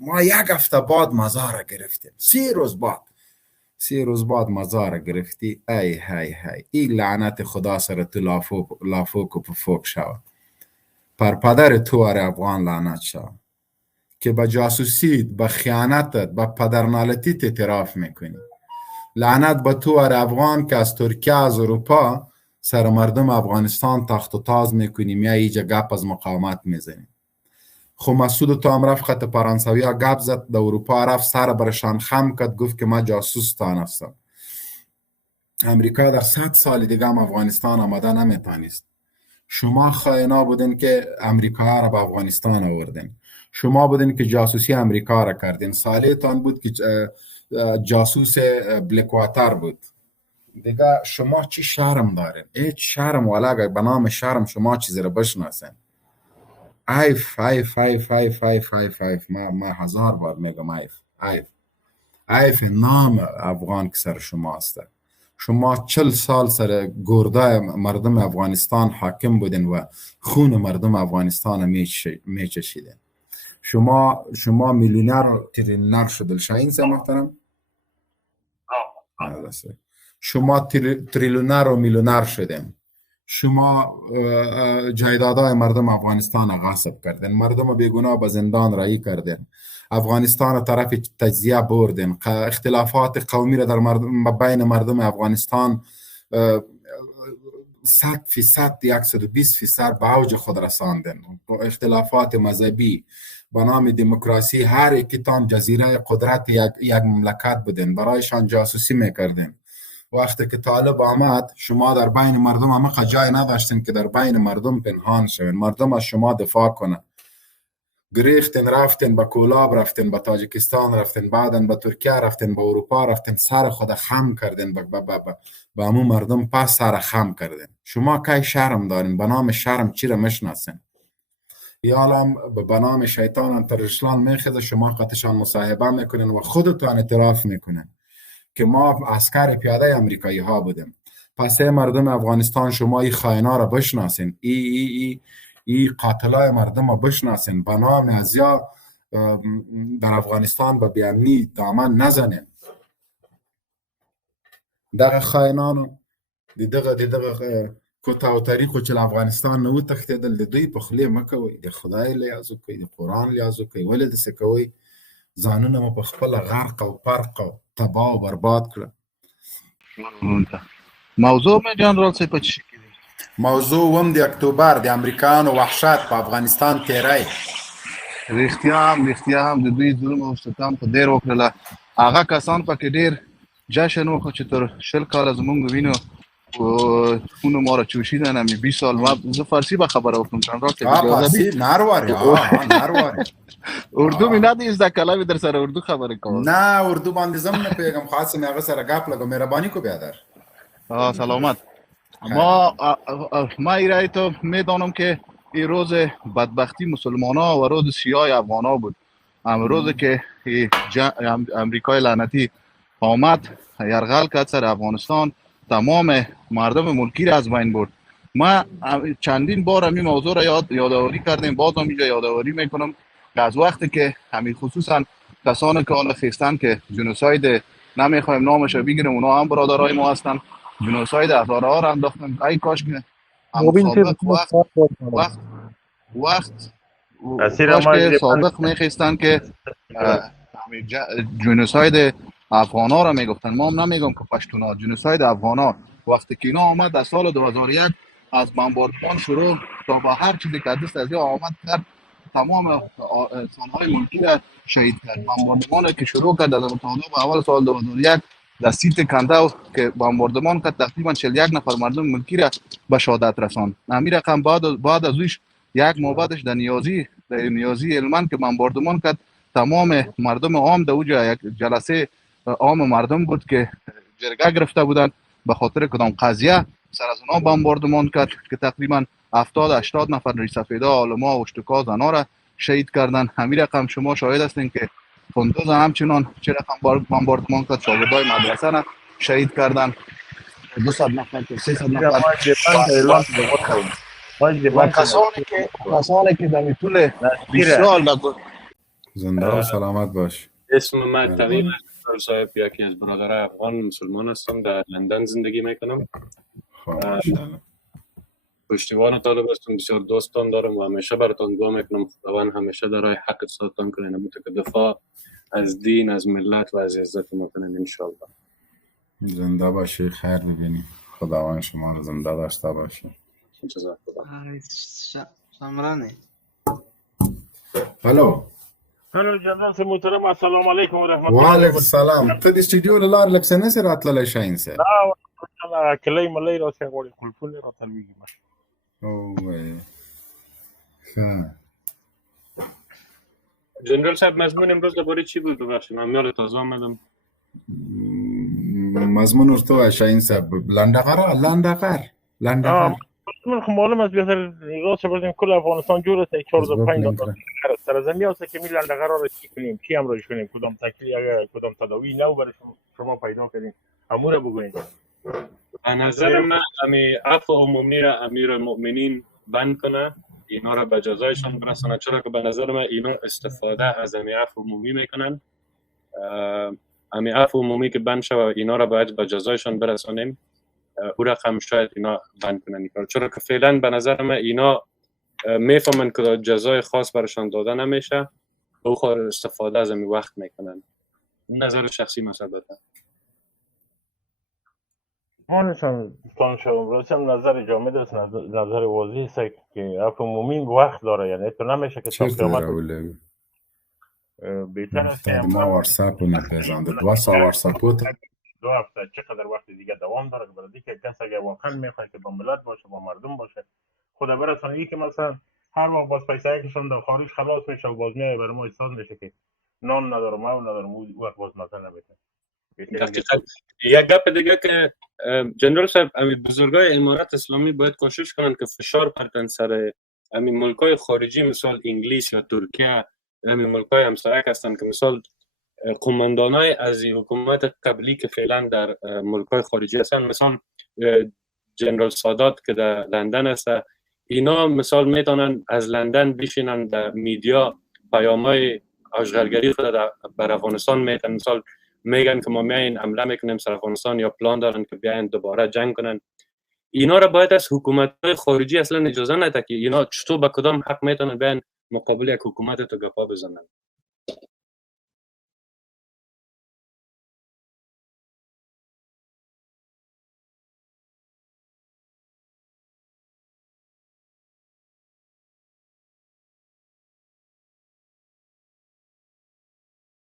ما یک هفته بعد مزار گرفتیم، 3 روز بعد مزار گرفتی. ای های های، این لعنت خدا سر تو لافوک و پفوک شود. پر پدر تو افغان لعنت شود که به جاسوسیت، به خیانتت، به پدرنالتیت اعتراف میکنی. لعنت به تو افغان که از ترکیه، از اروپا سر مردم افغانستان تخت و تاز میکنی، میای اینجا گپ از مقاومت میزنی. خو مسعود تو هم رفت خط فرانسوی ها گپ زد، در اروپا رفت سر برشان خم کرد، گفت که ما جاسوس تان هستم. امریکا در 100 سال دیگه هم افغانستان آمده نمیتانست. شما خائنا بودین که امریکا را به افغانستان آوردین. شما بودین که جاسوسی امریکا را کردین. صالحتان بود که جاسوس بلکواتر بود. دیگه شما چی شرم دارین؟ هیچ شرم والا به نام شرم شما چیزی را بشناسین. عیف عیف عیف عیف عیف عیف عیف. ما 1000 بار میگم عیف عیف عیف نام افغان که سر شما است. شما 40 سال سر گرده مردم افغانستان حاکم بودین و خون مردم افغانستان میچشیدین. شما میلیونر و تریلیونر شدل شاین سه محترم. شما تریلیونر و میلیونر شدین. شما جایدادهای مردم افغانستان غصب کردین، مردم بیگناه به زندان رایی کردین، افغانستان طرف تجزیه بردین، اختلافات قومی را در بین مردم افغانستان 100%، 120% به اوج خود رساندین. اختلافات مذهبی به نام دموکراسی، هر یکیتان جزیره قدرت یک مملکت بودین، برایشان جاسوسی میکردین. وقتی که طالب آمد شما در بین مردم همه جای نداشتین که در بین مردم پنهان شوین، مردم از شما دفاع کنه. گریختین، رفتین به کولاب، رفتین به تاجیکستان، رفتین بعدن به ترکیه، رفتین به اروپا، رفتین سر خود خم کردین به همون مردم پس سر خم کردین. شما کی شرم دارین؟ به نام شرم چی را میشناسین؟ یالام به نام شیطان انترشلان میخیزه، شما قطشان مصاحبه میکنین و خودتان اعتراف میکنین که ما عسکر پیاده امریکایی ها بودیم. پس مردم افغانستان شما این خائنا را بشناسین، ای قاتلای مردم را بشناسین. به نام ازیا در افغانستان به بیامنی دامن نزنین. دغه خائنانو دغه کوتا و طریقو چې افغانستان نو تختیدل، د دوی په خلی مکوئ، د خدای لیازو کوئ، د قرآن لیازو کوئ. ولې داسې کوئ؟ ځانونه مو په خپله غرق او پرق او تباه و برباد کړه. موضوع مې جنرال صاحب په چی کې دی؟ موضوع 1 اکتوبر د امریکایانو وحشت په افغانستان تیری. رښتیا هم د دوی ظلم او ستم په ډېر وکړله. هغه کسان پکې ډېر جشن وکړ چې تر 20 کاله زمونږ وینو خونو ما را چوشیدن. همی 20 سال زه فارسی به خبره وکړم جنرال صاحب. فارسی نرواری نرواری اردو می ندی زده کلمه در سر اردو خبره کوم. نه اردو باندې زم نه پیغام خاصه هغه سره غاپ لګو. مهرباني کو بیادر. سلامت. ما ایرای تو میدانم که این روز بدبختی مسلمانا و روز سیاه افغانا بود. روزی که امریکای لعنتی آمد یرغل کرد سر افغانستان، تمام مردم ملکی را از بین برد. ما چندین بار همین موضوع را یادآوری کردیم، باز هم اینجا یادآوری میکنم که از وقتی که همین خصوصا کسانی که آن خیستن که جنوساید نمیخوایم نامش رو بگیریم، اونا هم برادرای ما هستن، جنوساید افراد ها را انداختن. ای کاش که وقت سابق میخیستن که جنوساید افغان ها را میگفتن. ما هم نمیگم که پشتونا، جنوساید افغان ها. وقتی که اینا آمد در سال 2001 از بمباردمان شروع تا به هر چیزی که دست از آمد کرد، تمام انسان‌های ملکی را شهید کرد. بمباردمان که شروع کرد در اول سال 2001 در سیت کندو که بمباردمان کرد، تقریبا 41 نفر مردم ملکی را به شهادت رساند. همین رقم بعد از اوش یک ماه بعدش در نیازی هلمند که بمباردمان کرد، تمام مردم عام در اونجا یک جلسه عام مردم بود که جرگه گرفته بودند به خاطر کدام قضیه سر از اونا بمباردمان کرد که تقریبا 70-80 نفر ریسفیدا، علما و اشتکا زنا را شهید کردند. همین رقم شما شاهد هستین که کندوز همچنان چه رقم بمباردمان کرد، شاگردای مدرسه را شهید کردند. 200 نفر تا 300 نفر و کسانی که در طول 20 سال زنده و سلامت باش. اسم من طویل صاحب، یکی از برادرای افغان مسلمان هستم، در لندن زندگی میکنم. ماشاءالله. پشتیبان طالب هستم، بسیار دوستان دارم و همیشه براتون دعا میکنم خداوند همیشه در راه حق ساتان کنه، نمیشه که دفاع از دین، از ملت و از عزت ما کنه ان شاء الله. زنده باشی، خیر ببینی. خداوند شما رو زنده داشته باشه. جزاک الله. سمرانه. الو. هلو جناب محترم، السلام علیکم و رحمت الله. وعلیکم السلام. ته د استودیو لار لکه نه سره راتللی شاین سره. لا کلی ملای را څنګه کلفون را تلویږي ما. اوه. ها. جنرال صاحب مضمون امروز درباره چی بود؟ ببخشید من میاد تازه آمدم. مضمون ورته شاین صاحب لندغر. من خو معلوم است بهتر راست بودیم کل افغانستان جور است 45 دلار سرزمین است که می لندغر را چی کنیم، چی امروز کنیم، کدام تکلیف کدام تداوی نو برای شما پیدا کنیم، امور بگویید. به نظر من عفو عمومی را امیرالمؤمنین بند کنه، اینا را به جزایشان برسانه، چرا که به نظر من اینا استفاده از عفو عمومی میکنن. عفو عمومی که بند شود اینا را باید به جزایشان برسانیم، او رقم شاید اینا بند کنن، چرا که فعلا به نظر من اینا میفهمن که جزای خاص برشان داده نمیشه، او خود استفاده از این وقت میکنن. نظر شخصی مثبت آنشان هم نظر جامد است، نظر واضح است که عفو عمومی وقت داره، یعنی تو نمیشه که تا قیامت بهتر است که ما واتساپ نپیزنده 2 ساعت واتساپ 2 هفته چقدر وقت دیگه دوام داره، برای که کسی اگه واقعا میخواد که با ملت باشه، با مردم باشه، خدا برسونه که مثلا هر وقت باز پیسه کشون در خارج خلاص میشه و باز میای برای ما احساس میشه که نان ندارم او ندارم، او وقت باز مثلا نمیشه. یک گپ دیگه که جنرال صاحب بزرگای امارات اسلامی باید کوشش کنن که فشار پرتن سر ملکای خارجی، مثال انگلیس یا ترکیه، ملکای همسایه هستن که مثال قماندانای از حکومت قبلی که فعلا در ملکای خارجی هستن، مثلا جنرال سادات که در لندن است، اینا مثال میتونن از لندن بشینن در میدیا پیامای آشغالگری خود بر افغانستان میتن، مثال میگن که ما میاین حمله میکنیم سر افغانستان یا پلان دارن که بیاین دوباره جنگ کنن. اینا را باید از حکومت‌های خارجی اصلا اجازه نده که اینا چطور به کدام حق میتونن بیان مقابل یک حکومت تو گپا بزنن.